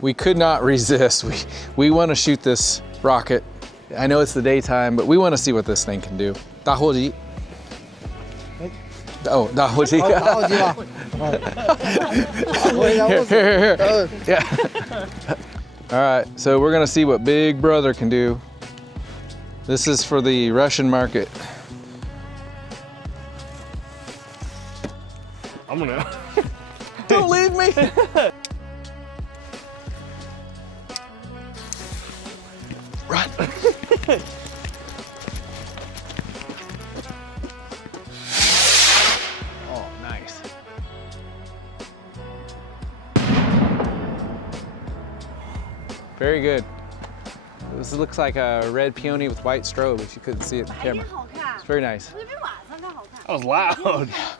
we could not resist. We want to shoot this rocket. I know it's the daytime, but we want to see what this thing can do. 打火机. Oh, 打火机. Here. Yeah. All right, so we're gonna see what Big Brother can do. This is for the Russian market. I'm gonna. Don't leave me. Run. Oh, nice. Very good. This looks like a red peony with white strobe if you couldn't see it in the camera. It's very nice. That was loud.